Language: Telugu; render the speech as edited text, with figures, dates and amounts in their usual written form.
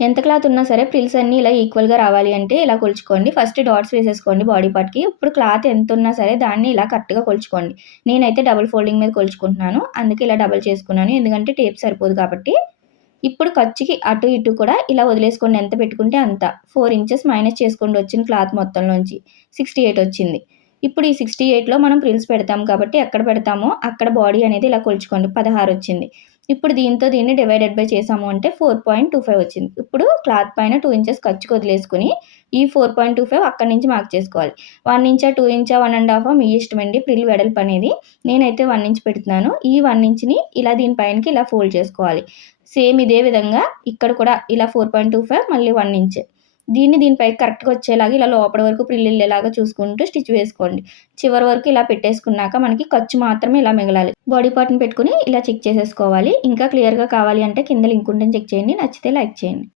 ఎంత క్లాత్ ఉన్నా సరే ఫ్రిల్స్ అన్నీ ఇలా ఈక్వల్‌గా రావాలి అంటే ఇలా కొలుచుకోండి. ఫస్ట్ డాట్స్ వేసేసుకోండి బాడీ పార్ట్‌కి. ఇప్పుడు క్లాత్ ఎంతున్నా సరే దాన్ని ఇలా కరెక్ట్‌గా కొలుచుకోండి. నేనైతే డబుల్ ఫోల్డింగ్ మీద కొలుచుకుంటున్నాను. అందుకే ఇలా డబుల్ చేసుకున్నాను. ఎందుకంటే టేప్ సరిపోదు కాబట్టి. ఇప్పుడు ఖర్చుకి అటు ఇటు కూడా ఇలా వదిలేసుకోండి. ఎంత పెట్టుకుంటే అంత. 4 ఇంచెస్ మైనస్ చేసుకోండి వచ్చిన క్లాత్ మొత్తంలోంచి. 68 వచ్చింది. ఇప్పుడు ఈ 68లో మనం ఫ్రిల్స్ పెడతాం కాబట్టి ఎక్కడ పెడతామో అక్కడ బాడీ అనేది ఇలా కొలుచుకోండి. 16 వచ్చింది. ఇప్పుడు దీంతో దీన్ని డివైడెడ్ బై చేసాము అంటే 4.25 వచ్చింది. ఇప్పుడు క్లాత్ పైన 2 ఇంచెస్ ఖర్చుకి వదిలేసుకొని ఈ 4.25 అక్కడి నుంచి మార్క్ చేసుకోవాలి. 1 ఇంచా, 2 ఇంచా, 1 ½ మీ ఇష్టమండి ఫ్రిల్ వెడల్పు అనేది. నేనైతే 1 ఇంచ్ పెడుతున్నాను. ఈ 1 ఇంచ్‌ని ఇలా దీని పైనకి ఇలా ఫోల్డ్ చేసుకోవాలి. సేమ్ ఇదే విధంగా ఇక్కడ కూడా ఇలా 4.25 మళ్ళీ 1 ఇంచ్. దీనిపైకి కరెక్ట్‌గా వచ్చేలాగా ఇలా లోపటి వరకు ఫ్రిల్లెళ్ళేలాగా చూసుకుంటూ స్టిచ్ వేసుకోండి. చివరి వరకు ఇలా పెట్టేసుకున్నాక మనకి ఖర్చు మాత్రమే ఇలా మిగలాలి. బాడీ పార్ట్‌ని పెట్టుకొని ఇలా చెక్ చేసేసుకోవాలి. ఇంకా క్లియర్‌గా కావాలి అంటే కింద లింక్ ఉంటే చెక్ చేయండి. నచ్చితే లైక్ చేయండి.